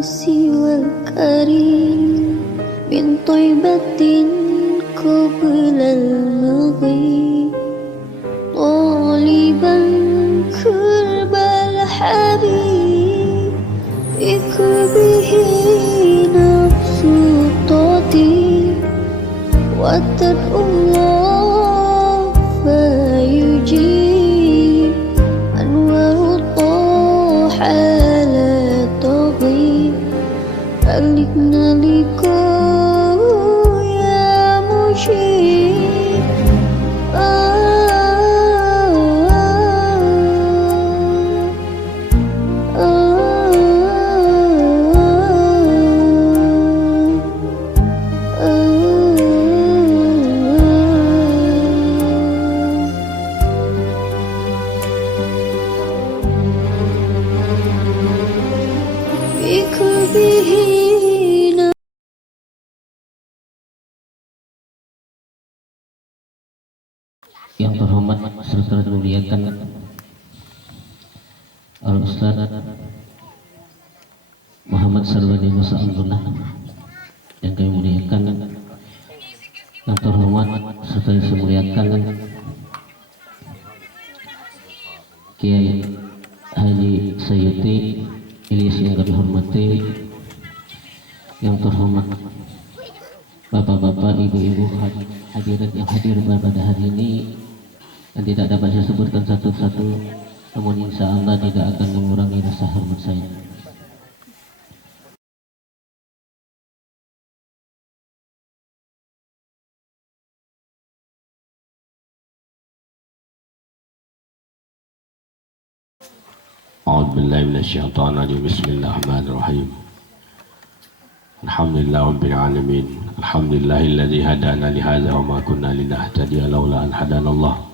سوى الكريم من طيبة قبل المغيب طالبا قرب الحبيب بقربه نفس تطيب وتدعو الله فيجيب أنوار طه لا تغيب بلغنا لقاء يا مجيب Yang terhormat serta dimuliakan Al-Ustaz Muhammad Sarwani Musa Abdullah, yang kami muliakan, yang terhormat serta dimuliakan Kiai Haji Sayyidi Ilyas yang kami hormati, yang terhormat bapak-bapak, ibu-ibu hadirat yang hadir pada hari ini, dan tidak dapat saya sebutkan satu-satu, namun insya Allah tidak akan mengurangi rasa hormat saya. A'udzubillahi minasyaitonirrajim. Bismillahirrahmanirrahim. Alhamdulillah rabbil alamin. Alhamdulillahilladzi hadana li hadza wa ma kunna linahtadiya laula an hadanallah.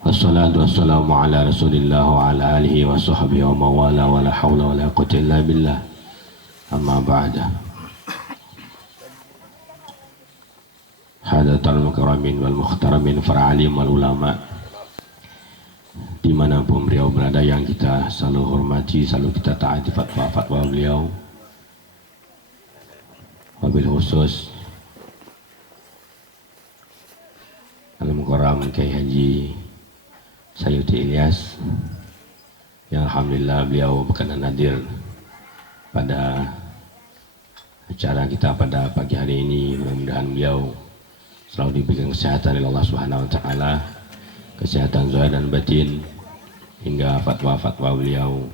Wassalatu wassalamu ala Rasulillah wa ala alihi wa sahbihi wa mawala wa la hawla wa la quwwata illa billah. Amma ba'da. Hadatul mukarramin wal mukhtaramin fara'alim wal ulama, dimanapun beliau berada, yang kita selalu hormati, selalu kita taati fatwa-fatwa beliau. Wabil khusus Al-Mukarram Kiai Haji Sayyidi Ilyas, yang alhamdulillah beliau berkenan hadir pada acara kita pada pagi hari ini. Mudah-mudahan beliau selalu diberikan kesehatan oleh Allah Subhanahu wa taala, kesehatan zahir dan batin, hingga fatwa-fatwa beliau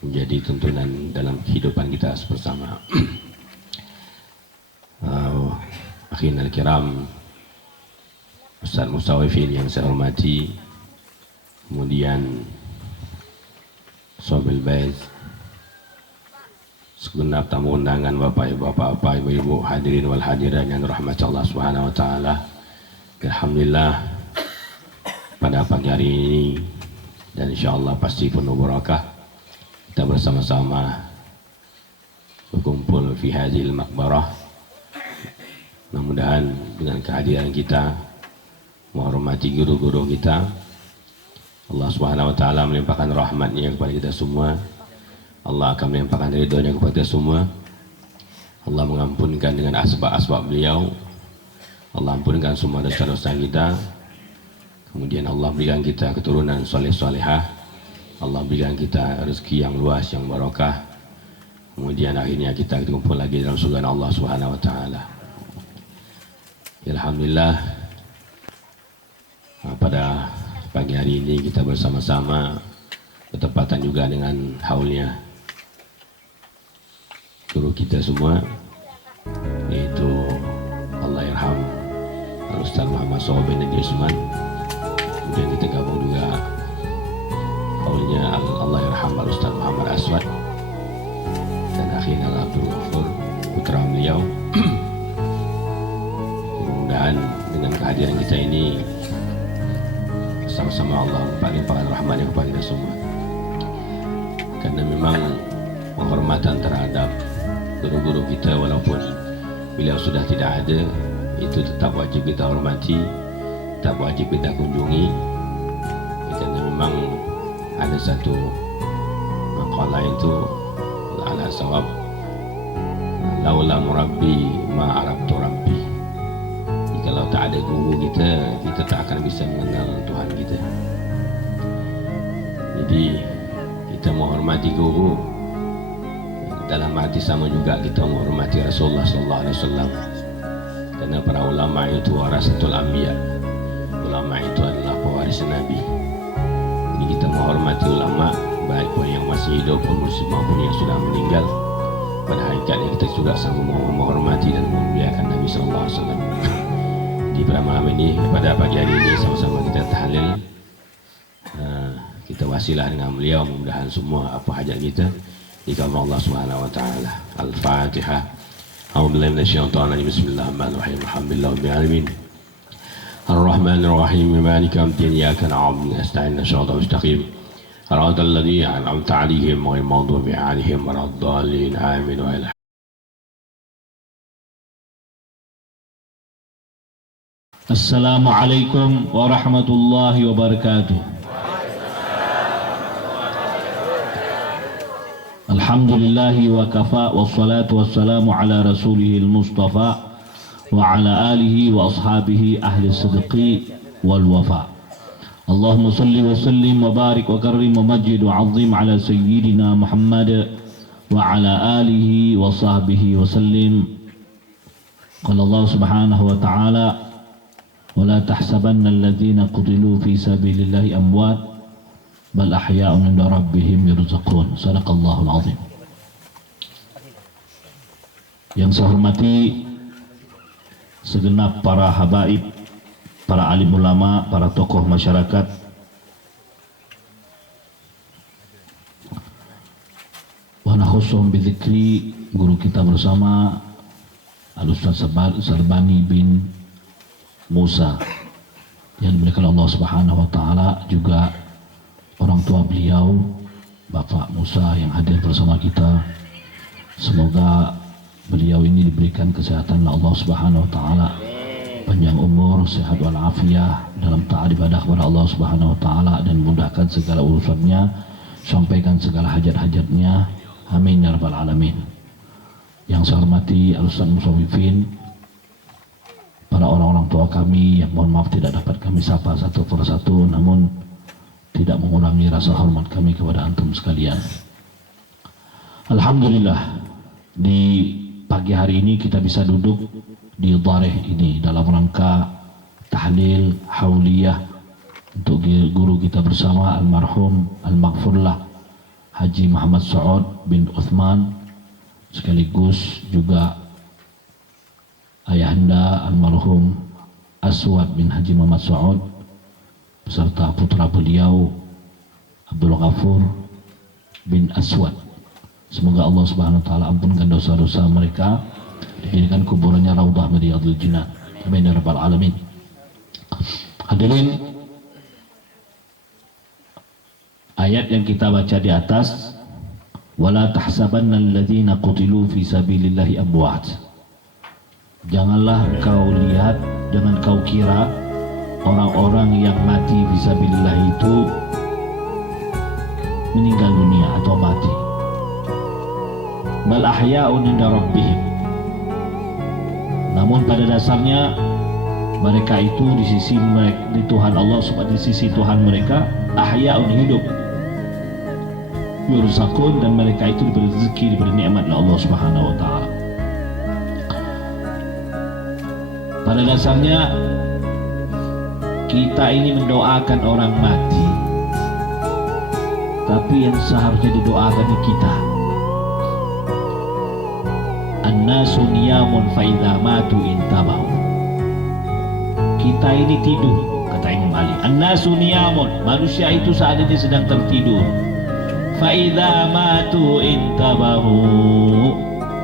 menjadi tuntunan dalam kehidupan kita bersama. Akhirnya al-kiram, Ustaz Mustawifin yang saya hormati, kemudian Sobil Baiz, segenap tamu undangan, bapak-bapak, ibu-ibu, hadirin wal hadirat yang dirahmati Allah Subhanahu wa taala. Alhamdulillah pada pagi hari ini, dan insyaallah pasti penuh barakah, kita bersama-sama berkumpul fi hadhil maqbarah. Mudah-mudahan dengan kehadiran kita menghormati guru-guru kita, Allah Subhanahu wa taala melimpahkan rahmatnya kepada kita semua. Allah akan melimpahkan ridhonya kepada kita semua. Allah mengampunkan dengan asbab-asbab beliau. Allah ampunkan semua dosa-dosa kita. Kemudian Allah berikan kita keturunan soleh-solehah. Allah berikan kita rezeki yang luas, yang barakah. Kemudian akhirnya kita kumpul lagi dalam surga Allah Subhanahu wa taala. Alhamdulillah, pada pagi hari ini kita bersama-sama bertepatan juga dengan haulnya guru kita semua, yaitu Allahyarham Al-Ustaz Muhammad Shawab bin Nabi Usman. Kemudian kita gabung juga haulnya Allahyarham Al-Ustaz Muhammad Aswad, dan akhirnya Abdul Ghafur putra beliau. Mudah-mudahan dengan kehadiran kita ini sama-sama Allah melimpahkan rahmatnya kepada kita semua. Karena memang penghormatan terhadap guru-guru kita, walaupun beliau sudah tidak ada, itu tetap wajib kita hormati, tetap wajib kita kunjungi. Karena memang ada satu makalah itu, ala sawab. Laula murabbi ma arabtu rabbi. Jikalau tak ada guru kita, kita tak akan bisa mengenal Tuhan kita. Jadi kita menghormati guru, dalam arti sama juga kita menghormati Rasulullah sallallahu alaihi wasallam. Karena para ulama itu warasatul anbiya. Ulama itu adalah pewaris Nabi. Ini kita menghormati ulama, baik pun yang masih hidup maupun yang sudah meninggal. Pada hakikatnya kita juga sama menghormati dan memuliakan Nabi sallallahu alaihi wasallam. Di pada malam ini, pada pagi hari ini sama-sama kita tahlil. Kita wasilah dengan beliau, mudah-mudahan semua apa hajat kita dikabul Allah Subhanahu wa taala. Al-Fatihah. A'udzubillahi minasyaitonir rajim. Bismillahirrahmanirrahim. Alhamdulillahi rabbil alamin. Ar-Rahmanir Rahim. Maliki yaumiddin. Iyyaka na'budu wa nasta'in. Shiratal mustaqim. Shiratal ladzina an'amta 'alaihim ghairil maghdubi 'alaihim waladdallin. Amin. Assalamualaikum warahmatullahi wabarakatuh. Alhamdulillahi wa kafa wassalatu wassalamu ala rasulihil mustafa wa ala alihi wa ashabihi ahli sidqi wal wafa. Allahumma salli wa sallim wa barik wa karrim wa majid wa azim ala sayyidina Muhammad wa ala alihi wa sahbihi wa sallim. Qala Allah subhanahu wa ta'ala wa la tahsabanna alladhina qutilu fi sabilillahi amwat bal ahya'un 'inda rabbihim yurzaqun. Sadaqallahul azim. Yang saya hormati segenap para habaib, para alim ulama, para tokoh masyarakat, wa nakhusuhum bidzikri, guru kita bersama Al-Ustaz Sarbani bin Musa yang dimuliakan Allah Subhanahu wa taala, juga orang tua beliau Bapak Musa yang hadir bersama kita. Semoga beliau ini diberikan kesehatan oleh Allah Subhanahu wa taala, panjang umur, sehat walafiat dalam taat ibadah kepada Allah Subhanahu wa taala, dan mudahkan segala urusannya, sampaikan segala hajat-hajatnya. Amin ya rabbal alamin. Yang saya hormati Al-Ustaz Musawifin, para orang-orang tua kami yang mohon maaf tidak dapat kami sapa satu persatu, namun tidak mengurangi rasa hormat kami kepada antum sekalian. Alhamdulillah, di pagi hari ini kita bisa duduk di dhareh ini dalam rangka tahlil hauliyah untuk guru kita bersama almarhum al-maghfurlah Haji Muhammad Saud bin Uthman, sekaligus juga ayahanda almarhum Aswad bin Haji Muhammad Saud beserta putra beliau Abdul Ghafur bin Aswad. Semoga Allah Subhanahu wa taala ampunkan dosa-dosa mereka, dijadikan kuburannya raudhah min riyadhil jinnah. Amin ya rabbal alamin. Hadirin, ayat yang kita baca di atas, wala tahsabanna alladzina qutilu fi sabilillahi amwat. Janganlah kau lihat, jangan kau kira orang-orang yang mati fisabilillah itu meninggal dunia atau mati. Bal ahya'un 'inda rabbihim. Namun pada dasarnya mereka itu di sisi di Tuhan Allah, di sisi Tuhan mereka ahya'un, hidup, yurzaqun, dan mereka itu diberi rezeki, diberi nikmat oleh Allah Subhanahu wa taala. Pada dasarnya kita ini mendoakan orang mati, tapi yang seharusnya didoakan kita. An-nasu niyamun fa idza matu intabahu. Kita ini tidur, kata Imam Ali. An-nasu niyamun, manusia itu saat ini sedang tertidur. Fa idza matu intabahu,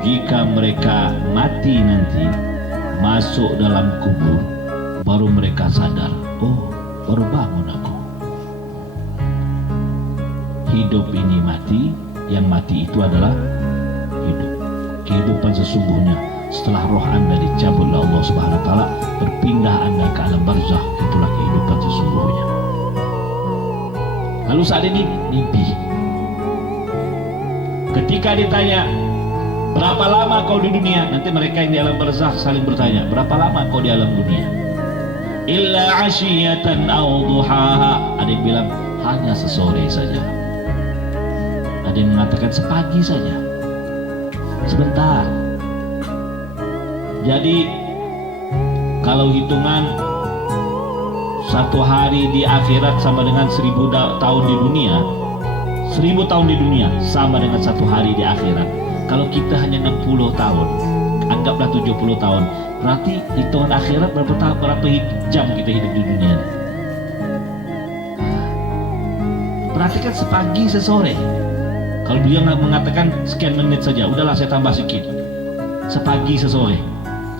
jika mereka mati nanti masuk dalam kubur, baru mereka sadar, oh baru bangun aku. Hidup ini mati, yang mati itu adalah hidup. Kehidupan sesungguhnya setelah roh anda dicabut oleh Allah Subhanahu wa taala, berpindah anda ke alam barzakh, itulah kehidupan sesungguhnya. Lalu saat ini mimpi, Ketika ditanya berapa lama kau di dunia, nanti mereka yang di alam barzakh saling bertanya, berapa lama kau di alam dunia? Illa ashiyatan aw duhaha. Ada yang bilang hanya sesore saja. Ada yang mengatakan sepagi saja, sebentar. Jadi kalau hitungan satu hari di akhirat sama dengan 1000 tahun di dunia, 1000 tahun di dunia sama dengan satu hari di akhirat. Kalau kita hanya 60 tahun, anggaplah 70 tahun, berarti hitungan akhirat berapa jam kita hidup di dunia ini? Berarti kan sepagi sesore. Kalau beliau mengatakan sekian menit saja, udahlah saya tambah sedikit, sepagi sesore.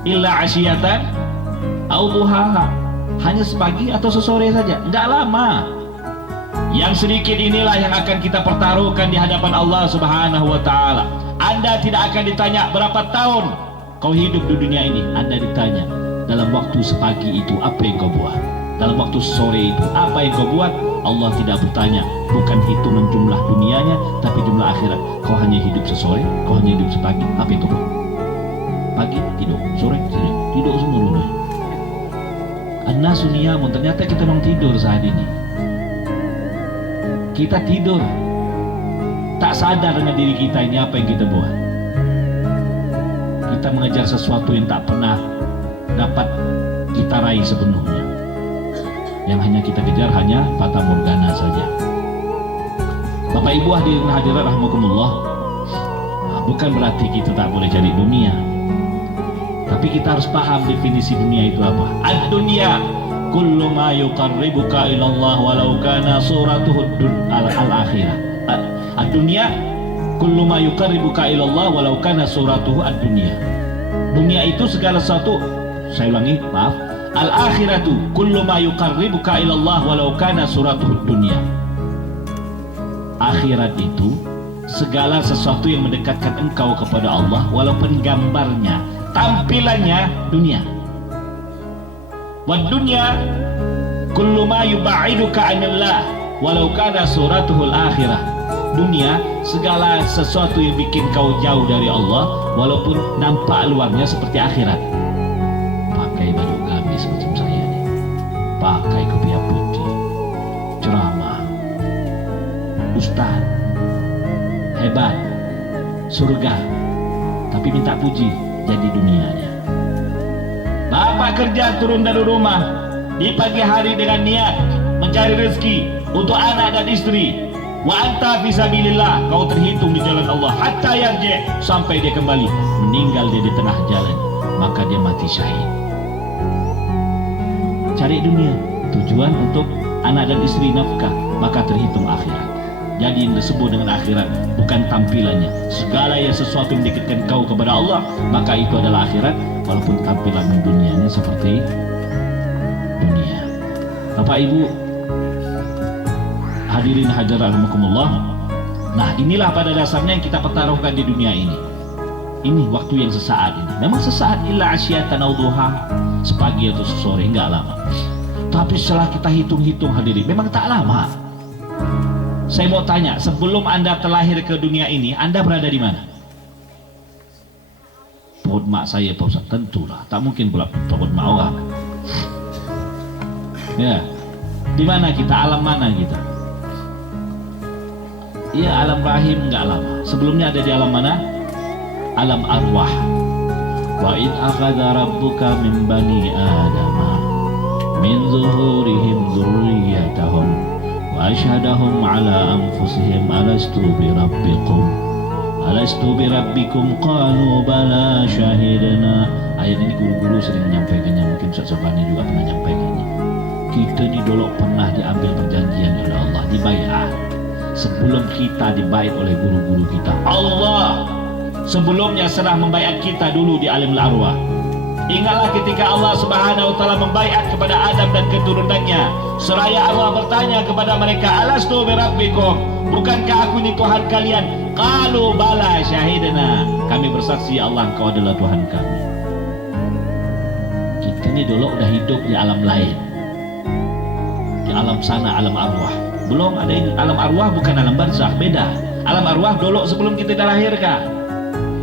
Illa asyiyatan au duhaha, hanya sepagi atau sesore saja, enggak lama. Yang sedikit inilah yang akan kita pertaruhkan di hadapan Allah Subhanahu wa taala. Anda tidak akan ditanya berapa tahun kau hidup di dunia ini. Anda ditanya dalam waktu sepagi itu apa yang kau buat, dalam waktu sore itu apa yang kau buat. Allah tidak bertanya, bukan hitungan jumlah dunianya, tapi jumlah akhirat. Kau hanya hidup sesore, kau hanya hidup sepagi, apa yang kau buat? Pagi tidur, sore tidur semua dulu. An-nasu niyamun, ternyata kita memang tidur saat ini. Kita tidur, tak sadar dengan diri kita ini apa yang kita buat. Kita mengejar sesuatu yang tak pernah dapat kita raih sepenuhnya. Yang hanya kita kejar hanya fata morgana saja. Bapak Ibu hadirin hadirat rahimakumullah, bukan berarti kita tak boleh cari dunia, tapi kita harus paham definisi dunia itu apa. Ad-dunya kullu ma yuqarribuka ila Allah walau kana suratuhu al-akhirah. Ad-dunya kullu ma yuqarribuka ila Allah walau kana suratuhu ad-dunya. Dunia itu segala sesuatu, saya ulangi, maaf. Al-akhiratu kullu ma yuqarribuka ila Allah walau kana suratuhu ad-dunya. Akhirat itu segala sesuatu yang mendekatkan engkau kepada Allah walaupun gambarnya, tampilannya dunia. Wad dunya kullu ma yub'iduka 'anillah walau kana suratuhul akhirah. Dunia segala sesuatu yang bikin kau jauh dari Allah walaupun nampak luarnya seperti akhirat. Pakai baju gamis macam saya nih, pakai kopiah putih, ceramah, ustaz hebat, surga, tapi minta puji jadi dunianya. Bapak kerja turun dari rumah di pagi hari dengan niat mencari rezeki untuk anak dan istri. Wa anta fisabilillah, kau terhitung di jalan Allah hatta yarji, sampai dia kembali. Meninggal dia di tengah jalan, maka dia mati syahid. Cari dunia, tujuan untuk anak dan istri nafkah, maka terhitung akhirat. Jadi yang disebut dengan akhirat bukan tampilannya. Segala yang sesuatu yang mendekatkan kau kepada Allah, maka itu adalah akhirat, walaupun tampilan dunianya seperti dunia. Bapak Ibu hadirin hadirat rahimakumullah. Nah, inilah pada dasarnya yang kita pertaruhkan di dunia ini. Ini waktu yang sesaat ini. Memang sesaat, illa asyiyatan aw duha, sepagi atau sore, enggak lama. Tapi setelah kita hitung-hitung hadirin, memang tak lama. Saya mau tanya, sebelum Anda terlahir ke dunia ini, Anda berada di mana? Perut mak saya, Pak Ustaz, tentulah. Tak mungkin pula perut mak orang. Ya, di mana kita? Alam mana kita? Iya, alam rahim enggak lama. Sebelumnya ada di alam mana? Alam arwah. Wa id akhadha rabbuka min bani adama min zuhurihim dzurriyyatahum wa asyhadahum ala anfusihim alastu bi rabbikum qalu bala syahidna. Ayat ini guru-guru sering menyampaikannya, mungkin Ustaz Sabani juga pernah menyampaikannya. Kita di dulu pernah diambil perjanjian oleh Allah, dibaiat. Sebelum kita dibaiat oleh guru-guru kita, Allah sebelumnya serah membaiat kita dulu di alam arwah. Ingatlah ketika Allah Subhanahu wa taala membaiat kepada Adam dan keturunannya, seraya Allah bertanya kepada mereka, alastu bi rabbikum, bukankah aku ini Tuhan kalian? Qalu bala syahidna, kami bersaksi Allah engkau adalah Tuhan kami. Kita ini dulu udah hidup di alam lain, di alam sana, alam arwah. Belum ada ini. Alam arwah bukan alam barzakh, beda. Alam arwah dulu sebelum kita dilahirkan.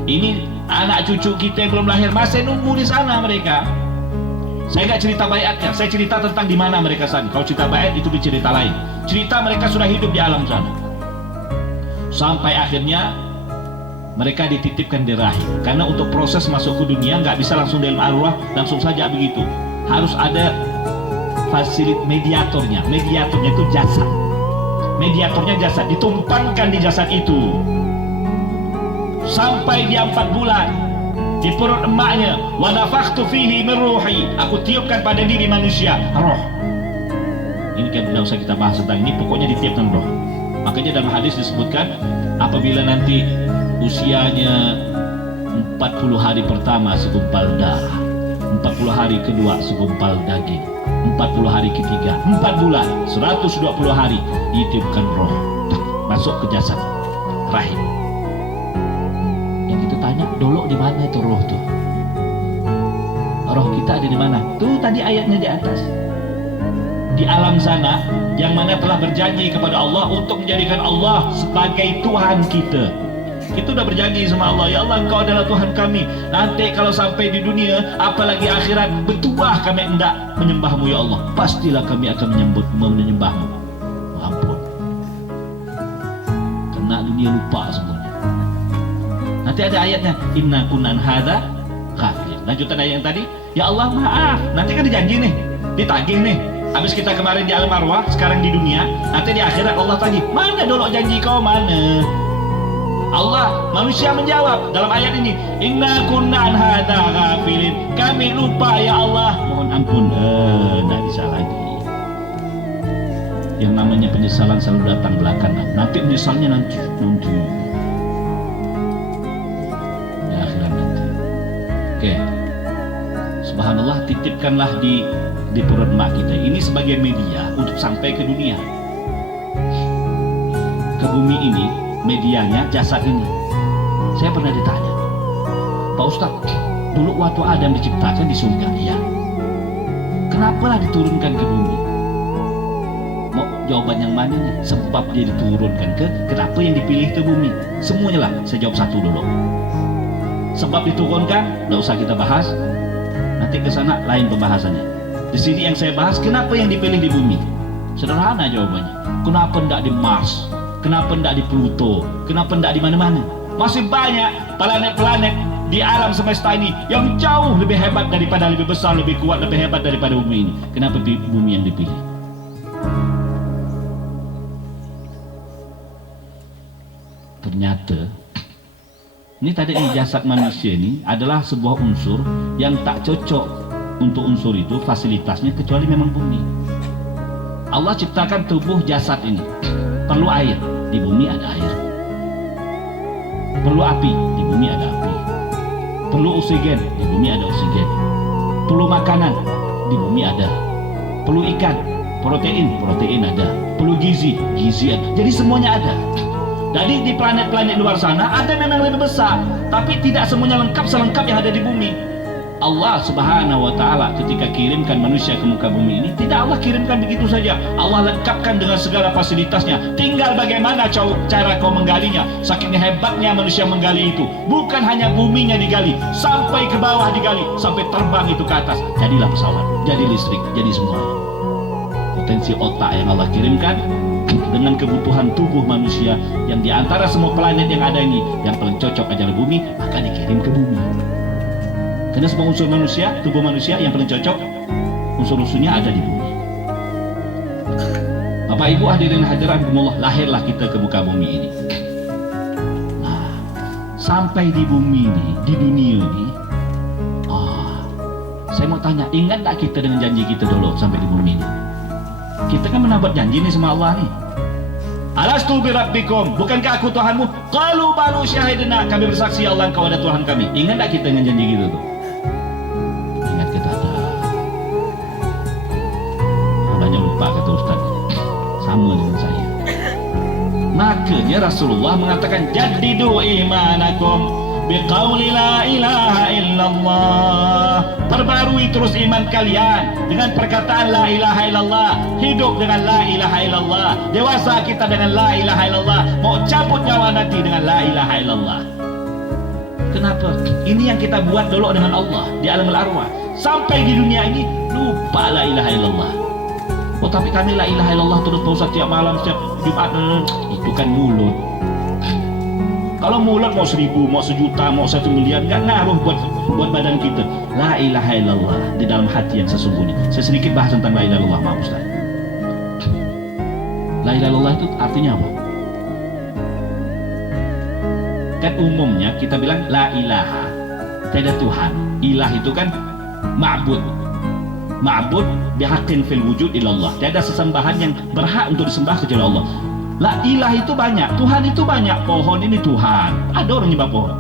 Ini anak cucu kita yang belum lahir masih nunggu di sana mereka. Saya nggak cerita bayatnya, saya cerita tentang di mana mereka sana. Kalau cerita bayat itu cerita lain. Cerita mereka sudah hidup di alam sana. Sampai akhirnya mereka dititipkan di rahim. Karena untuk proses masuk ke dunia nggak bisa langsung dalam arwah langsung saja begitu. Harus ada fasilitas mediatornya. Mediatornya itu jasad. Mediatornya jasad ditumpangkan di jasad itu sampai dia 4 bulan di perut emaknya. Wa nafakhtu fihi min ruhi, aku tiupkan pada diri manusia roh. Ini kan tidak usah kita bahas tentang ini, pokoknya ditiupkan roh. Makanya dalam hadis disebutkan apabila nanti usianya 40 hari pertama segumpal darah, 40 hari kedua segumpal daging, 40 hari ketiga 4 bulan 120 hari ditiupkan roh masuk ke jasad rahim. Yang kita tanya dulu di mana itu roh tuh? Roh kita ada di mana? Tuh tadi ayatnya di atas. Di alam sana yang mana telah berjanji kepada Allah untuk menjadikan Allah sebagai Tuhan kita. Kita udah berjanji sama Allah, ya Allah Engkau adalah Tuhan kami. Nanti kalau sampai di dunia, apalagi akhirat, betuah kami hendak menyembahmu ya Allah. Pastilah kami akan menyembahmu. Ampun. Kena dunia lupa semuanya. Nanti ada ayatnya, inna kunan hadza ghafilin. Lanjutan ayat yang tadi, ya Allah maaf. Nanti kan dijanji nih, ditagih nih. Habis kita kemarin di alam arwah, sekarang di dunia, nanti di akhirat Allah tagih. Mana dulu janji kau mana? Allah, manusia menjawab dalam ayat ini, inna kunna an hadza ghafilin. Kami lupa ya Allah. Mohon ampun. Tidak bisa lagi. Yang namanya penyesalan selalu datang belakangan. Nanti menyesalnya nanti. Di akhirat nanti. Oke. Subhanallah, titipkanlah di perut mak kita. Ini sebagai media untuk sampai ke dunia. Ke bumi ini. Medianya jasad ini. Saya pernah ditanya, Pak Ustadz, dulu waktu Adam diciptakan di surga, iya. Kenapalah diturunkan ke bumi? Mau jawaban yang mana nih? Sebab dia diturunkan kenapa yang dipilih ke bumi? Semuanya lah, saya jawab satu dulu. Sebab diturunkan, nggak usah kita bahas. Nanti ke sana lain pembahasannya. Di sini yang saya bahas, kenapa yang dipilih di bumi? Sederhana jawabannya. Kenapa enggak di Mars? Kenapa tidak di Pluto? Kenapa tidak di mana-mana? Masih banyak planet-planet di alam semesta ini yang jauh lebih hebat daripada, lebih besar, lebih kuat, lebih hebat daripada bumi ini. Kenapa bumi yang dipilih? Ternyata ini tadi jasad manusia ini adalah sebuah unsur yang tak cocok untuk unsur itu fasilitasnya kecuali memang bumi. Allah ciptakan tubuh jasad ini perlu air. Di bumi ada air. Perlu api, di bumi ada api. Perlu oksigen, di bumi ada oksigen. Perlu makanan, di bumi ada. Perlu ikan, protein ada. Perlu gizi ada. Jadi semuanya ada. Jadi di planet-planet luar sana ada memang lebih besar, tapi tidak semuanya lengkap selengkap yang ada di bumi. Allah Subhanahu wa Ta'ala ketika kirimkan manusia ke muka bumi ini, tidak Allah kirimkan begitu saja. Allah lengkapkan dengan segala fasilitasnya. Tinggal bagaimana cara kau menggalinya. Saking hebatnya manusia menggali itu. Bukan hanya buminya digali, sampai ke bawah digali, sampai terbang itu ke atas. Jadilah pesawat, jadi listrik, jadi semuanya. Potensi otak yang Allah kirimkan dengan kebutuhan tubuh manusia yang diantara semua planet yang ada ini, yang paling cocok adalah bumi, maka dikirim ke bumi. Karena semua unsur manusia, tubuh manusia yang paling cocok, unsur-unsurnya ada di bumi. Bapak Ibu hadirin hadirat Allah, lahirlah kita ke muka bumi ini. Nah, sampai di bumi ini, di dunia ini, saya mau tanya, ingat tak kita dengan janji kita dulu sampai di bumi ini? Kita kan pernah buat janji nih sama Allah nih. Alastu bi rabbikum, bukankah aku Tuhanmu? Qalu balu syahidna, kami bersaksi Allah Engkau ada Tuhan kami. Ingat tak kita dengan janji gitu tuh? Ingat kita ada. Banyak lupa kata Ustaz. Sama dengan saya. Makanya Rasulullah mengatakan jaddidu imanakum, biqauli la ilaha illallah. Perbarui terus iman kalian dengan perkataan la ilaha illallah. Hidup dengan la ilaha illallah. Dewasa kita dengan la ilaha illallah. Mau cabut nyawa nanti dengan la ilaha illallah. Kenapa? Ini yang kita buat dulu dengan Allah di alam al-arwah. Sampai di dunia ini lupa la ilaha illallah. Oh tapi kami la ilaha illallah terus Pak Ustaz tiap malam, setiap Jumat. Itu kan mulut. Kalau mulut mau 1000, mau 1 juta, mau 1 miliar, nggak ngaruh buat badan kita. La ilaha illallah di dalam hati yang sesungguhnya. Saya sedikit bahas tentang la ilaha illallah, maaf Ustaz. La ilaha illallah itu artinya apa? Kan umumnya kita bilang la ilaha, tiada Tuhan. Ilah itu kan ma'bud. Ma'bud bihaqqin fil wujud ilallah. Tiada sesembahan yang berhak untuk disembah kecuali Allah. La ilah itu banyak, Tuhan itu banyak. Pohon ini Tuhan, ada orang nyembah pohon.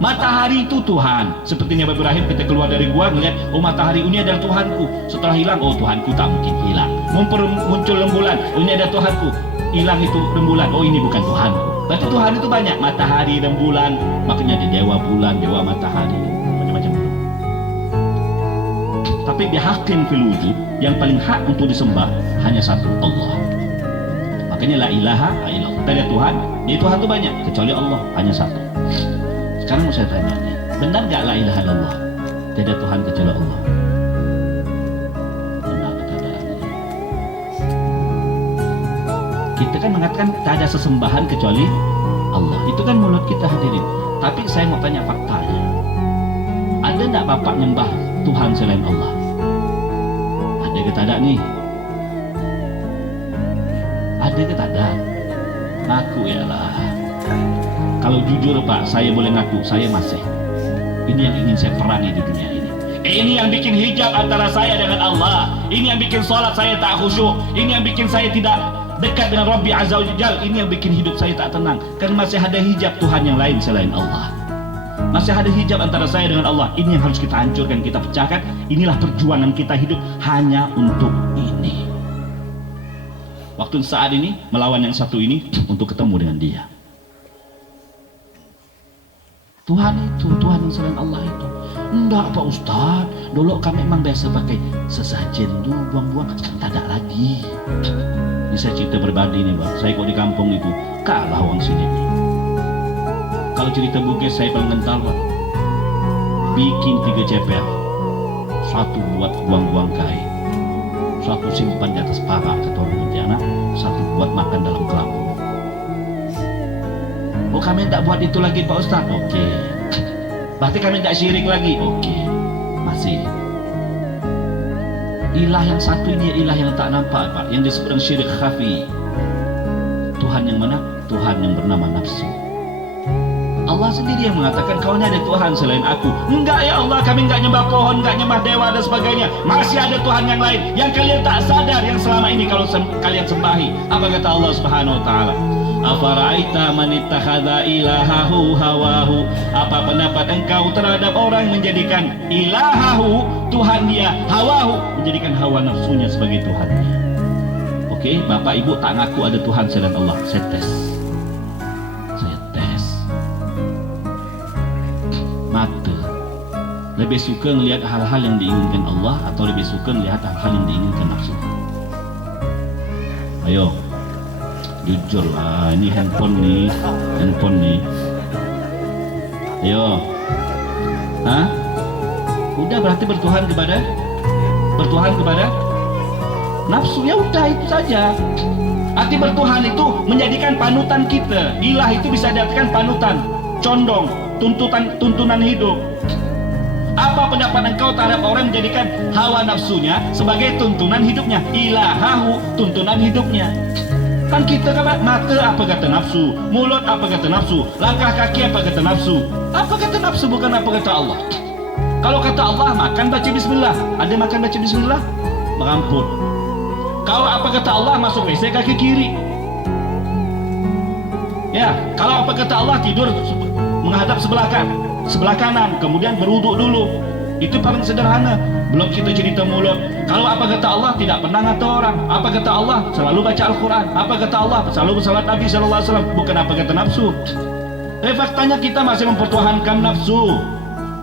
Matahari itu Tuhan. Seperti Nabi Ibrahim kita keluar dari gua melihat, oh matahari ini adalah Tuhanku. Setelah hilang, oh Tuhanku tak mungkin hilang. Muncul rembulan, oh ini ada Tuhanku. Hilang itu rembulan, oh ini bukan Tuhanku. Berarti Tuhan itu banyak, matahari, rembulan, makanya ada dewa bulan, dewa matahari, macam-macam. Tapi bihaqqin fil wujud, yang paling hak untuk disembah hanya satu, Allah. Makanya la ilaha illallah. Tidak ada Tuhan. Jadi Tuhan itu banyak, kecuali Allah hanya satu. Sekarang mau saya tanya nih, benar gak la ilaha illallah? Tidak ada Tuhan kecuali Allah. Benar atau tidak? Kita kan mengatakan tak ada sesembahan kecuali Allah. Itu kan mulut kita hadirin. Tapi saya mau tanya faktanya. Ada enggak bapak nyembah Tuhan selain Allah? Ada ke tak ada nih? Ada ke tak ada? Ngaku ya lah. Kalau jujur Pak, saya boleh ngaku, saya masih. Ini yang ingin saya perangi di dunia ini. Ini yang bikin hijab antara saya dengan Allah. Ini yang bikin sholat saya tak khusyuk. Ini yang bikin saya tidak dekat dengan Rabbi Azza wa Jal. Ini yang bikin hidup saya tak tenang. Karena masih ada hijab Tuhan yang lain selain Allah. Masih ada hijab antara saya dengan Allah. Ini yang harus kita hancurkan, kita pecahkan. Inilah perjuangan kita hidup hanya untuk ini. Waktu saat ini melawan yang satu ini untuk ketemu dengan dia. Tuhan itu, Tuhan yang selain Allah itu. Enggak Pak Ustaz, dulu kami memang biasa pakai sesajen tuh, buang-buang, tak ada lagi. Ini saya cerita berbadi nih Bang. Saya kok di kampung itu kalah orang sini nih. Kalau cerita Bugis saya paling kental Pak. Bikin 3 ceper, 1 buat buang-buang kain, 1 simpan di atas paha kata orang Pontianak, 1 buat makan dalam kelambu. Oh kami tidak buat itu lagi Pak Ustaz. Oke. Berarti kami tidak syirik lagi. Oke. Masih. Ilah yang satu ini ilah yang tak nampak Pak, yang disebut syirik khafi. Tuhan yang mana? Tuhan yang bernama nafsu. Allah sendiri yang mengatakan kau ini ada Tuhan selain aku. Enggak ya Allah, kami enggak nyembah pohon, enggak nyembah dewa dan sebagainya. Masih ada Tuhan yang lain yang kalian tak sadar, yang selama ini kalau kalian sembahi. Apa kata Allah Subhanahu wa taala? Afara'aita man ittakhadha ilahahu hawahu. Apa pendapat engkau terhadap orang menjadikan ilahahu, Tuhan dia, hawahu, menjadikan hawa nafsunya sebagai Tuhannya. Oke, Bapak Ibu tak ngaku ada Tuhan selain Allah. Saya tes. Mata lebih suka melihat hal-hal yang diinginkan Allah atau lebih suka melihat hal-hal yang diinginkan nafsu? Ayo jujur lah, ini handphone nih. Ayo, hah? Udah berarti bertuhan kepada nafsu, ya udah itu saja. Arti bertuhan itu menjadikan panutan kita. Ilah itu bisa diartikan panutan, condong, tuntunan hidup. Apa pendapat engkau terhadap orang menjadikan hawa nafsunya sebagai tuntunan hidupnya? Ilahahu, tuntunan hidupnya. Kan kita kan mata apa kata nafsu, mulut apa kata nafsu, langkah kaki apa kata nafsu. Apa kata nafsu bukan apa kata Allah. Kalau kata Allah makan baca bismillah, ada makan baca bismillah, mengampun. Kalau apa kata Allah masuk WC kaki kiri. Ya, kalau apa kata Allah tidur menghadap sebelah kanan, kemudian berwuduk dulu. Itu paling sederhana. Belum kita cerita mulut. Kalau apa kata Allah tidak pernah ngata orang. Apa kata Allah selalu baca Al-Quran. Apa kata Allah selalu bersalat Nabi SAW. Bukan apa kata nafsu. Faktanya kita masih mempertuhankan nafsu.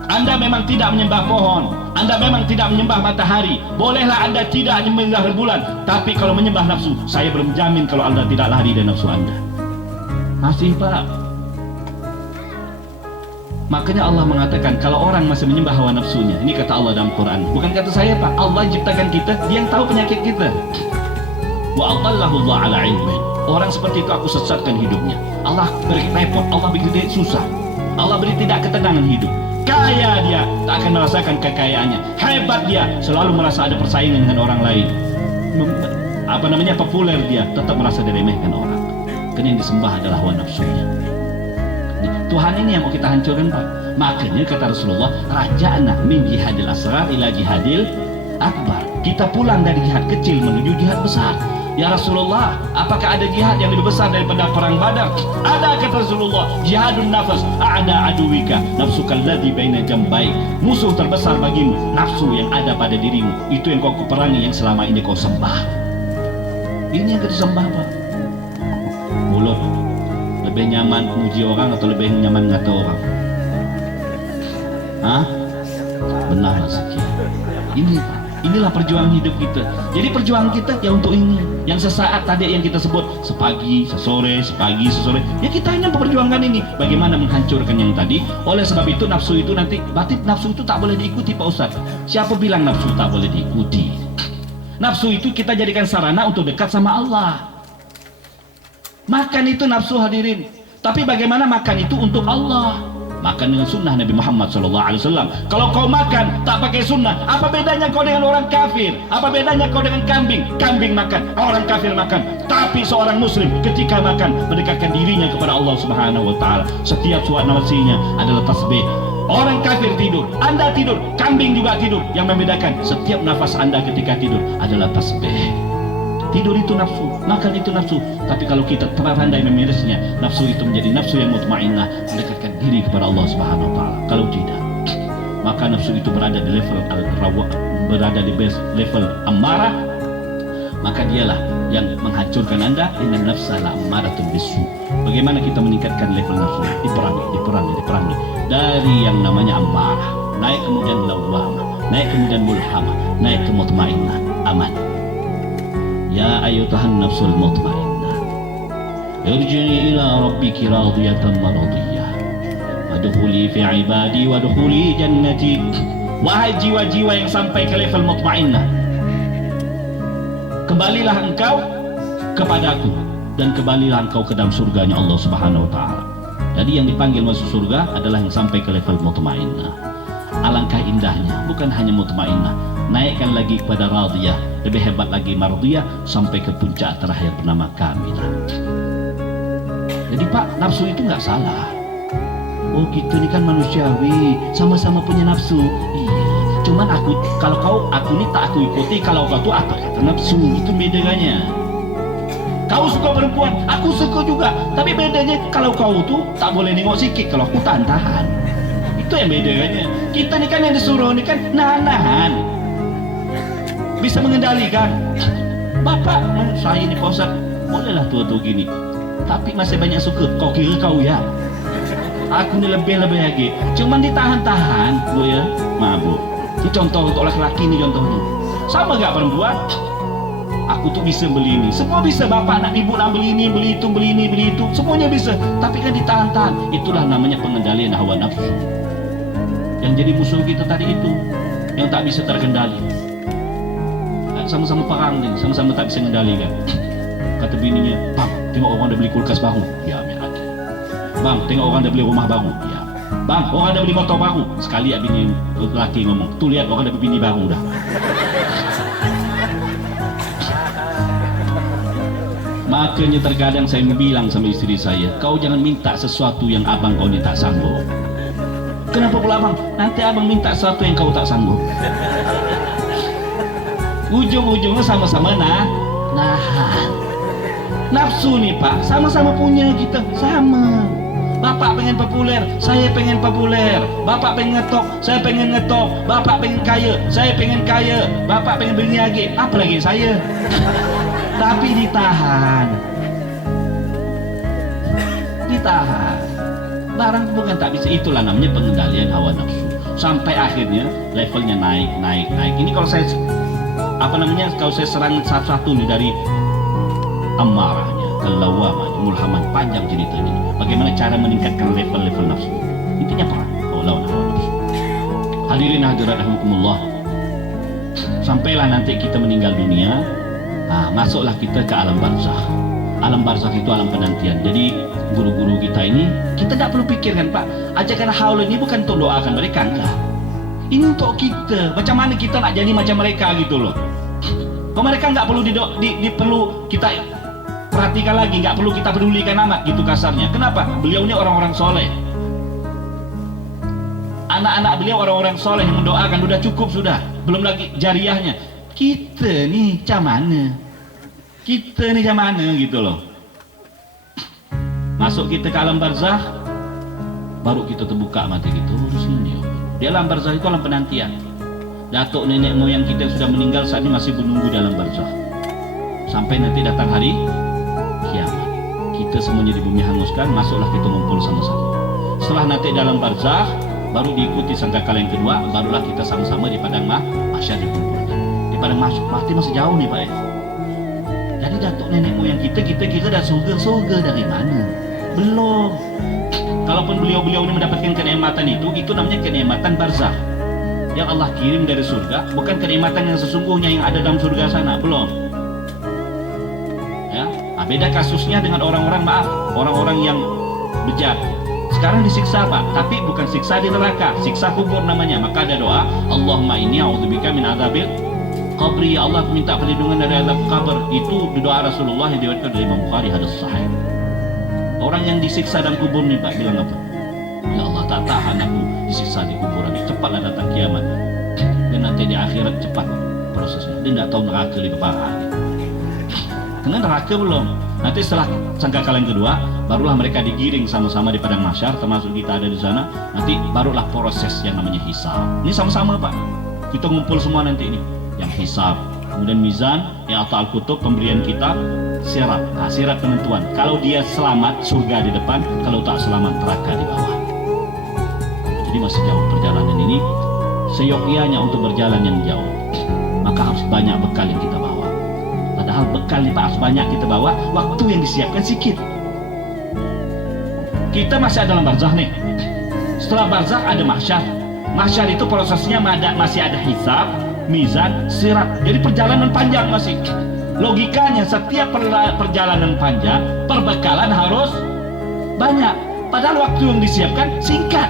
Anda memang tidak menyembah pohon, Anda memang tidak menyembah matahari, bolehlah Anda tidak menyembah rembulan, tapi kalau menyembah nafsu, saya belum jamin kalau Anda tidak lari dari nafsu Anda. Masih Pak. Makanya Allah mengatakan kalau orang masih menyembah hawa nafsunya, ini kata Allah dalam Quran, bukan kata saya Pak, Allah yang ciptakan kita, Dia yang tahu penyakit kita. Wa adallahu Allah ala ilmin. Orang seperti itu aku sesatkan hidupnya. Allah beri repot, Allah beri dia susah, Allah beri tidak ketenangan hidup. Kaya dia, tak akan merasakan kekayaannya. Hebat dia, selalu merasa ada persaingan dengan orang lain. Populer dia, tetap merasa diremehkan orang. Karena yang disembah adalah hawa nafsunya. Tuhan ini yang mau kita hancurkan Pak. Makanya kata Rasulullah, raja'na min jihadil asrar ila jihadil akbar. Kita pulang dari jihad kecil menuju jihad besar. Ya Rasulullah, apakah ada jihad yang lebih besar daripada perang Badar? Ada, kata Rasulullah. Jihadun nafas a'da aduwika nafsukal ladzi baina jambaik. Musuh terbesar bagimu, nafsu yang ada pada dirimu. Itu yang kau perangi, yang selama ini kau sembah. Ini yang kita sembah Pak. Mulut lebih nyaman muji orang atau lebih nyaman ngata orang? Hah? Benar sekian. Ini Pak. Inilah perjuangan hidup kita. Jadi perjuangan kita ya untuk ini. Yang sesaat tadi yang kita sebut, sepagi, sesore, sepagi, sesore. Ya kita hanya memperjuangkan ini. Bagaimana menghancurkan yang tadi. Oleh sebab itu nafsu itu nanti, batin nafsu itu tak boleh diikuti Pak Ustadz. Siapa bilang nafsu tak boleh diikuti? Nafsu itu kita jadikan sarana untuk dekat sama Allah. Makan itu nafsu hadirin. Tapi bagaimana makan itu untuk Allah? Makan dengan sunnah Nabi Muhammad SAW. Kalau kau makan tak pakai sunnah, apa bedanya kau dengan orang kafir? Apa bedanya kau dengan kambing? Kambing makan, orang kafir makan. Tapi seorang muslim ketika makan mendekatkan dirinya kepada Allah Subhanahu wa taala. Setiap suat nafsinya adalah tasbih. Orang kafir tidur, Anda tidur, kambing juga tidur. Yang membedakan setiap nafas Anda ketika tidur adalah tasbih. Tidur itu nafsu, makan itu nafsu. Tapi kalau kita pandai memanagenya, nafsu itu menjadi nafsu yang mutmainnah, mendekatkan diri kepada Allah Subhanahu wa taala. Kalau tidak, maka nafsu itu berada di level berada di level amarah, maka dialah yang menghancurkan Anda dengan nafsal amaratun bisu. Bagaimana kita meningkatkan level nafsu? Diperangi. Dari yang namanya amarah, naik kemudian lawamah, naik kemudian mulhamah, naik ke mutmainnah, aman. Ya ayyuhan nafsul mutmainnah, irji'i ila rabbiki radiyatan maradiyah, wadkhuli fi ibadi wadkhuli jannati. Wahai jiwa-jiwa yang sampai ke level mutmainnah, kembalilah engkau kepadaku dan kembalilah engkau ke dalam surganya Allah Subhanahu wa taala. Jadi yang dipanggil masuk surga adalah yang sampai ke level mutmainnah. Alangkah indahnya, bukan hanya mutmainnah, naikkan lagi kepada radiyah, lebih hebat lagi mardiyah, sampai ke puncak terakhir bernama kamilah. Jadi Pak, nafsu itu nggak salah. Oh kita ini kan manusiawi, sama-sama punya nafsu. Iya, cuman aku ini tak aku ikuti. Kalau kau tuh apa kata nafsu, itu bedanya. Kau suka perempuan, aku suka juga. Tapi bedanya kalau kau tuh tak boleh nengok sikit, kalau aku tahan-tahan. Itu yang bedanya. Kita ini kan yang disuruh ini kan nahan-nahan, bisa mengendalikan. Bapak, saya ini Pak Ustadz, bolehlah tua-tua gini, tapi masih banyak suka. Kau kira kau ya? Aku ini lebih-lebih lagi. Cuman ditahan-tahan, Bu ya, mabuk. Ini contoh untuk laki-laki ini contohnya. Sama gak perempuan? Aku tuh bisa beli ini, semua bisa. Bapak nak, ibu nak beli ini, beli itu, beli ini, beli itu, semuanya bisa. Tapi kan ditahan-tahan. Itulah namanya pengendalian hawa nafsu. Yang jadi musuh kita tadi itu, yang tak bisa terkendali. Sama-sama perang nih, sama-sama tak bisa mengendalikan. Kata bininya, bang, tengok orang dah beli kulkas baru. Ya, ambil lagi. Bang, tengok orang dah beli rumah baru. Ya. Bang, orang dah beli motor baru. Sekali bini lelaki ngomong, tuh lihat orang dah beli bini baru dah. Makanya terkadang saya bilang sama istri saya, kau jangan minta sesuatu yang abang kau ni tak sanggup. Kenapa pula abang? Nanti abang minta sesuatu yang kau tak sanggup. Ujung-ujungnya sama-sama nahan. Nafsu nih Pak, sama-sama punya kita, sama. Bapak pengen populer, saya pengen populer. Bapak pengen ngetop, saya pengen ngetop. Bapak pengen kaya, saya pengen kaya. Bapak pengen beli lagi, apa lagi saya? Tapi ditahan. barang bukan tak bisa. Itulah namanya pengendalian hawa nafsu. Sampai akhirnya levelnya naik. Ini kalau saya kalau saya serang satu-satu nih dari amarahnya, kelawamanya, mulhaman, panjang ceritanya. Bagaimana cara meningkatkan level nafsu? Intinya perang lawan hawa nafsu. Hadirin hadirat rahimakumullah. Sampailah nanti kita meninggal dunia, masuklah kita ke alam barzakh. Alam barzakh itu alam penantian. Jadi guru-guru kita ini, kita tidak perlu pikirkan, Pak, ajakan haul ini bukan untuk doakan mereka, enggak. Ini untuk kita. Macam mana kita nak jadi macam mereka gitu loh. Kalau mereka nggak perlu perlu kita perhatikan lagi, nggak perlu kita pedulikan amat gitu kasarnya. Kenapa? Beliau ini orang-orang soleh. Anak-anak beliau orang-orang soleh yang mendoakan, sudah cukup sudah. Belum lagi jariahnya. Kita nih macam mana gitu loh. Masuk kita ke alam barzakh, baru kita terbuka mata gitu. Sini di alam barzakh itu alam penantian. Datuk nenek moyang kita yang sudah meninggal saat ini masih menunggu di alam barzakh sampai nanti datang hari kiamat. Kita semuanya di bumi hanguskan, masuklah kita ngumpul sama-sama. Setelah nanti dalam barzakh, baru diikuti sangkakala yang kedua, barulah kita sama-sama di padang mahsyar dikumpulkan. Di padang mahsyar masih jauh nih Pak. Jadi datuk nenek moyang kita kira dah surga dari mana? Belum. Kalaupun beliau ini mendapatkan kenikmatan itu namanya kenikmatan barzakh yang Allah kirim dari surga, bukan kenikmatan yang sesungguhnya yang ada dalam surga sana. Belum. Ya, beda kasusnya dengan orang-orang yang bejat. Sekarang disiksa Pak, tapi bukan siksa di neraka, siksa kubur namanya. Maka ada doa, Allahumma inni a'udzubika min adzabil qabri. Ya Allah, minta perlindungan dari azab kubur. Itu doa Rasulullah yang diriwayatkan dari Imam Bukhari, hadis sahih. Orang yang disiksa dalam kubur nih Pak bilang apa? Ya Allah, tak tahan aku disiksa di kuburan. Cepatlah datang kiamat. Dan nanti di akhirat cepat prosesnya. Dia tidak tahu neraka lebih parah. Karena neraka belum. Nanti setelah sangkakala yang kedua, barulah mereka digiring sama-sama di padang mahsyar, termasuk kita ada di sana. Nanti barulah proses yang namanya hisab. Ini sama-sama Pak. Kita ngumpul semua nanti ini. Yang hisab, kemudian mizan, yang atau al-kutub pemberian kitab, sirat. Sirat penentuan. Kalau dia selamat, surga di depan. Kalau tak selamat, neraka di bawah. Jadi masih jauh perjalanan ini. Seyogyanya untuk berjalan yang jauh, maka harus banyak bekal yang kita bawa. Padahal bekal itu harus banyak kita bawa, waktu yang disiapkan sedikit. Kita masih ada dalam barzakh nih. Setelah barzakh ada mahsyar. Mahsyar itu prosesnya masih ada hisab, mizan, sirat. Jadi perjalanan panjang masih. Logikanya setiap perjalanan panjang, perbekalan harus banyak. Padahal waktu yang disiapkan singkat.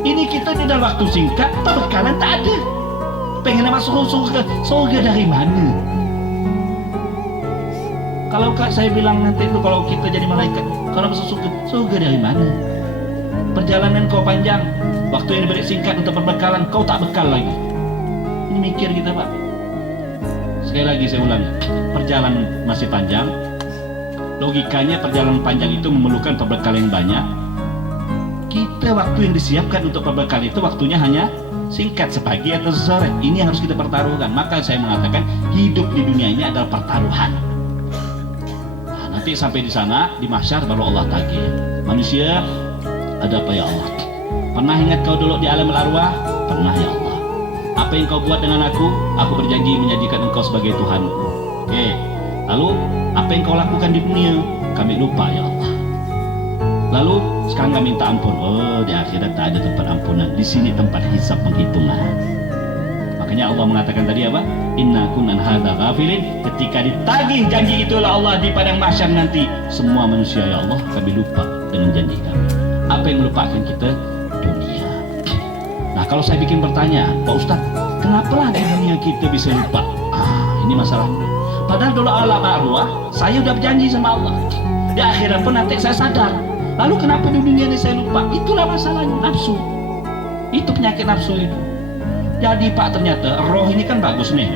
Ini kita di dalam waktu singkat, perbekalan tak ada. Pengen masuk surga dari mana? Kalau saya bilang nanti itu kalau kita jadi malaikat, kalau masuk surga dari mana? Perjalanan kau panjang, waktu yang diberi singkat untuk perbekalan, kau tak bekal lagi. Ini mikir kita Pak. Sekali lagi saya ulang, perjalanan masih panjang. Logikanya perjalanan panjang itu memerlukan perbekalan yang banyak. Kita waktu yang disiapkan untuk perbekal itu waktunya hanya singkat, sepagi atau sore. Ini harus kita pertaruhkan. Maka saya mengatakan hidup di dunia ini adalah pertaruhan. Nah, nanti sampai di sana di mahsyar baru Allah tagih. Manusia, ada apa ya Allah? Pernah ingat kau dulu di alam al-arwah? Pernah ya Allah. Apa yang kau buat dengan aku? Aku berjanji menjadikan engkau sebagai Tuhanku. Oke. Lalu apa yang kau lakukan di dunia? Kami lupa ya Allah. Lalu sekarang kami minta ampun. Oh, di akhirat tak ada tempat ampunan. Di sini tempat hisab penghitungan. Makanya Allah mengatakan tadi apa? Inna kunan hadza ghafilin. Ketika ditagih janji itulah Allah di padang mahsyar nanti, semua manusia ya Allah kami lupa dengan janji kami. Apa yang melupakan kita? Dunia. Nah, kalau saya bikin pertanyaan, Pak Ustadz, kenapa lah di dunia kita bisa lupa? Ini masalahnya. Padahal dulu alam arwah saya udah berjanji sama Allah. Di akhirat pun nanti saya sadar. Lalu kenapa di dunia ini saya lupa? Itulah masalahnya, nafsu. Itu penyakit nafsu itu. Jadi Pak, ternyata roh ini kan bagus nih.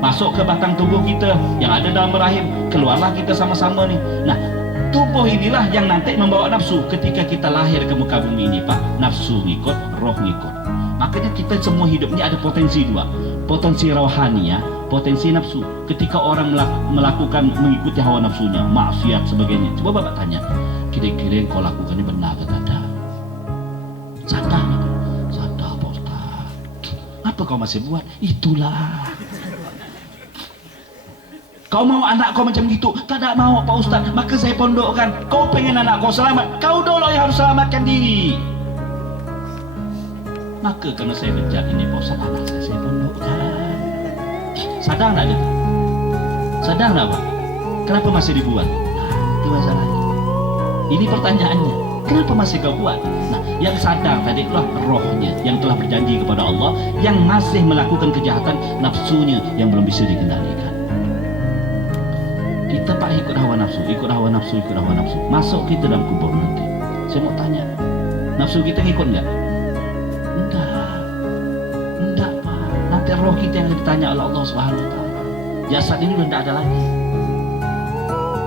Masuk ke batang tubuh kita yang ada dalam rahim, keluarlah kita sama-sama nih. Nah, tubuh inilah yang nanti membawa nafsu. Ketika kita lahir ke muka bumi ini Pak, nafsu ngikut, roh ngikut. Makanya kita semua hidup ini ada potensi dua. Potensi rohania, potensi nafsu. Ketika orang melakukan mengikuti hawa nafsunya, maksiat sebagainya. Coba Bapak tanya, kira-kira yang kau lakukan ini benar atau tidak? Kenapa kau masih buat? Itulah. Kau mau anak kau macam gitu? Tak mau Pak Ustaz, maka saya pondokkan. Kau pengen anak kau selamat, kau dulu yang harus selamatkan diri. Maka karena saya kejar ini Pak Ustaz, anak saya pondokkan. Sadar tak gitu? Sadar tak Pak? Kenapa masih dibuat? Nah, itu masalahnya. Ini pertanyaannya. Kenapa masih kau buat? Nah, yang sadar tadi itulah rohnya yang telah berjanji kepada Allah, yang masih melakukan kejahatan, nafsunya yang belum bisa dikendalikan. Kita Pak ikut hawa nafsu, ikut hawa nafsu, ikut hawa nafsu. Masuk kita dalam kubur nanti. Saya mau tanya, nafsu kita ngikut enggak? Enggak Pak. Nanti roh kita yang ditanya oleh Allah Subhanahu Wa Taala. Jasad ini udah tidak ada lagi.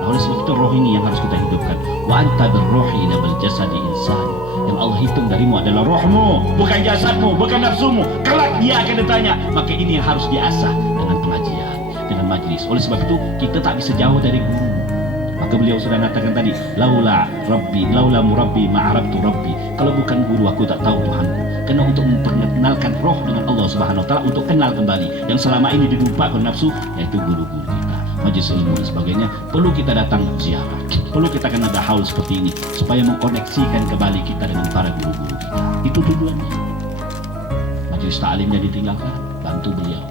Nah, oleh sebab itu roh ini yang harus kita hidupkan. Wa anta birruhi la bil jasadi insan. Yang Allah hitung darimu adalah rohmu, bukan jasadmu, bukan nafsumu. Kelak dia akan ditanya. Maka ini yang harus diasah dengan pengajian, dengan majlis. Oleh sebab itu kita tak bisa jauh dari guru. Maka beliau sudah mengatakan tadi, laula murabbi ma'arabtu rabbi. Kalau bukan guru aku tak tahu Tuhanku. Karena untuk memperkenalkan roh dengan Allah Subhanahu Wa Taala, untuk kenal kembali yang selama ini dilupakan nafsu, yaitu guru-guru kita, majelis ilmu dan sebagainya. Perlu kita datang ziarah, perlu kita akan ada haul seperti ini supaya mengkoneksikan kembali kita dengan para guru-guru kita. Itu tujuannya. Majelis ta'limnya ditinggalkan, bantu beliau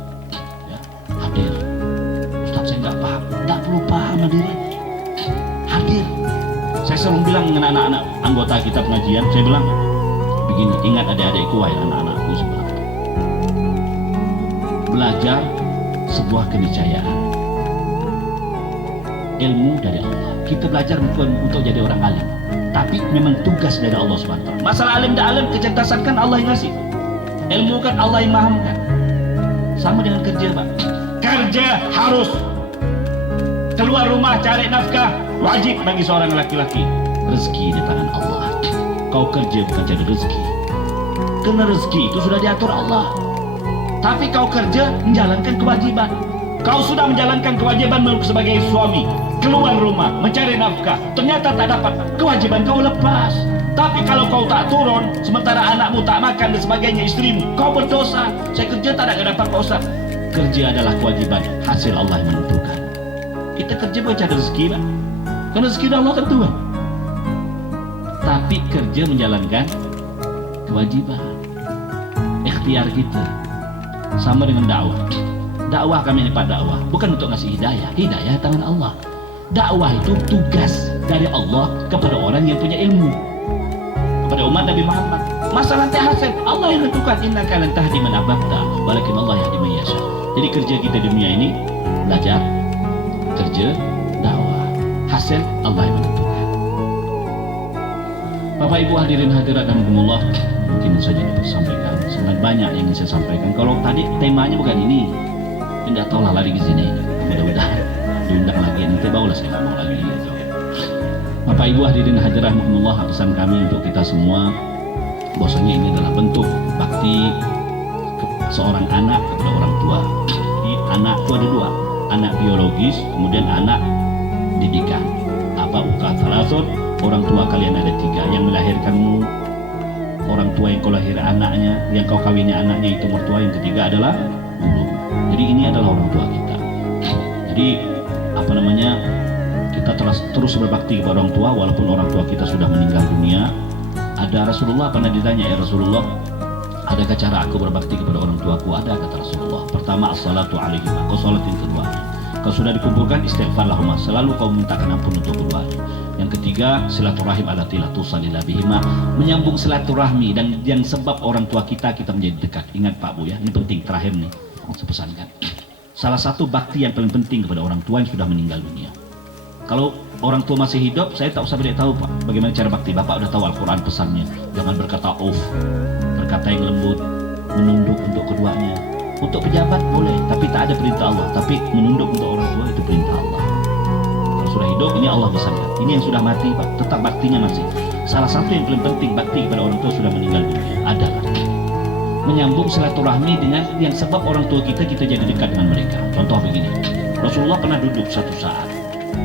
ya, hadir. Ustaz saya nggak paham, nggak perlu paham, hadirin, hadir. Saya selalu bilang dengan anak-anak anggota kita pengajian, saya bilang begini, ingat adik-adikku, wahai anak-anakku sebelah, belajar sebuah keniscayaan. Ilmu dari Allah. Kita belajar bukan untuk jadi orang alim, tapi memang tugas dari Allah SWT. Masalah alim dan alim, kecerdasan kan Allah yang ngasih, ilmu kan Allah yang mahamkan. Sama dengan kerja Pak, kerja harus keluar rumah cari nafkah, wajib bagi seorang laki-laki. Rezeki di tangan Allah. Kau kerja bukan cari rezeki, karena rezeki itu sudah diatur Allah. Tapi kau kerja menjalankan kewajiban. Kau sudah menjalankan kewajiban sebagai suami, keluar rumah mencari nafkah, ternyata tak dapat, kewajiban kau lepas. Tapi kalau kau tak turun, sementara anakmu tak makan dan sebagainya, istrimu, kau berdosa. Saya kerja tak ada dapat Pak Ustaz. Kerja adalah kewajiban, hasil Allah yang menentukan. Kita kerja bukan cari rezeki Pak, karena rezeki Allah tentukan. Tapi kerja menjalankan kewajiban, ikhtiar kita. Sama dengan dakwah. Dakwah kami ini Pak, dakwah bukan untuk ngasih hidayah, hidayah tangan Allah. Dakwah itu tugas dari Allah kepada orang yang punya ilmu, kepada umat Nabi Muhammad. Masalah nanti hasil Allah yang tentukan. Innaka lan tahdi man ahbabta walakin Allah yahdi man yasha. Jadi kerja kita di dunia ini belajar, kerja, dakwah, hasil Allah yang menentukan. Bapak Ibu hadirin hadirat rahimakumullah, mungkin saja dapat sampaikan. Sangat banyak yang ingin saya sampaikan. Kalau tadi temanya bukan ini, tidak tahu lah lari ke sini. Mudah-mudahan diundang lagi, nanti barulah saya ngomong lagi. Bapak Ibu hadirin hadirat rahimakumullah, pesan kami untuk kita semua, bahwasanya ini adalah bentuk bakti seorang anak kepada orang tua. Jadi anak itu ada dua, anak biologis, kemudian anak didikan. Apa uka thalathun, orang tua kalian ada tiga, yang melahirkanmu, orang tua yang kau lahir anaknya, yang kau kawinnya anaknya itu mertua, yang ketiga adalah guru. Jadi ini adalah orang tua kita. Jadi apa namanya, kita terus berbakti kepada orang tua walaupun orang tua kita sudah meninggal dunia. Ada Rasulullah pernah ditanya, ya Rasulullah, adakah cara aku berbakti kepada orang tuaku? Ada, kata Rasulullah. Pertama, as-salatu alaihim, kau salatin keduanya. Kau sudah dikumpulkan, istighfar lahumah, selalu kau mintakan ampun untuk keduanya. Yang ketiga, silaturahim allati la tusalila bihima, menyambung silaturahmi, dan yang sebab orang tua kita menjadi dekat. Ingat Pak Bu ya, ini penting, terakhir nih saya pesankan. Salah satu bakti yang paling penting kepada orang tua yang sudah meninggal dunia. Kalau orang tua masih hidup, saya tak usah beritahu Pak bagaimana cara bakti. Bapak udah tahu Al-Quran pesannya, jangan berkata uff, berkata yang lembut, menunduk untuk keduanya. Untuk pejabat boleh, tapi tak ada perintah Allah. Tapi menunduk untuk orang tua itu perintah Allah. Kalau sudah hidup, ini Allah pesankan. Ini yang sudah mati Pak, tetap baktinya masih. Salah satu yang paling penting bakti kepada orang tua sudah meninggal dunia adalah menyambung silaturahmi dengan yang sebab orang tua kita jadi dekat dengan mereka. Contoh begini, Rasulullah pernah duduk satu saat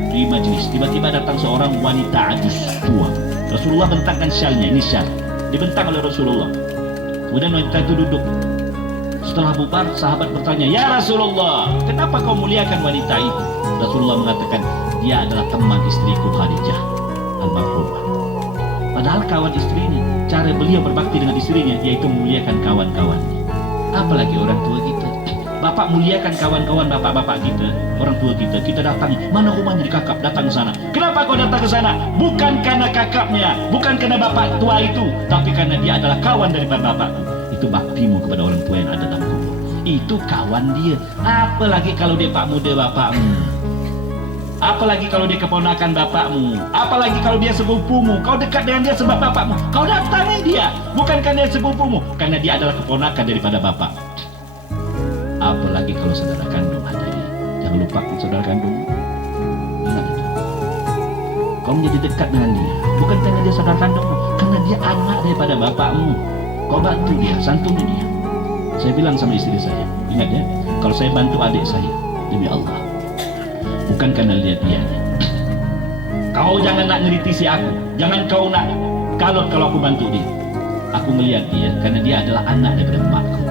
di majlis, tiba-tiba datang seorang wanita ajus tua. Rasulullah bentangkan syalnya, ini syal dibentang oleh Rasulullah. Kemudian wanita itu duduk. Setelah bubar, sahabat bertanya, "Ya Rasulullah, kenapa kau muliakan wanita itu?" Rasulullah mengatakan, "Dia adalah teman istriku Khadijah almarhumah." Padahal kawan istrinya, cara beliau berbakti dengan istrinya yaitu memuliakan kawan-kawannya. Apalagi orang tua kita. Bapak muliakan kawan-kawan bapak-bapak kita, orang tua kita. Kita datang, mana rumahnya di kakap, datang ke sana. Kenapa kau datang ke sana? Bukan karena kakapnya, bukan karena bapak tua itu, tapi karena dia adalah kawan daripada bapakku. Itu baktimu kepada orang tua yang ada dalam kubur. Itu kawan dia. Apalagi kalau dia pak muda bapakmu, apalagi kalau dia keponakan bapakmu, apalagi kalau dia sepupumu. Kau dekat dengan dia sebab bapakmu, kau datangi dia bukan karena dia sepupumu, karena dia adalah keponakan daripada bapak. Apalagi kalau saudara kandung, hadirin, jangan lupa saudara kandung. Ingat itu. Kau menjadi dekat dengan dia bukan karena dia saudara kandung, karena dia anak daripada bapakmu. Kau bantu dia, santuni dia. Saya bilang sama istri saya, ingat ya, kalau saya bantu adik saya, demi Allah, bukan karena lihat dia. Kau jangan nak ngeritisi aku, jangan kau nak kalau aku bantu dia. Aku melihat dia karena dia adalah anak daripada emakku,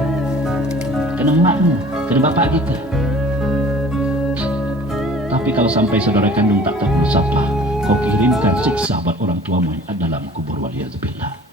karena emakmu, karena bapak kita. Tapi kalau sampai saudara kandung tak tahu siapa, kau kirimkan siksa buat orang tuamu yang ada dalam kubur, waliyadzubillah.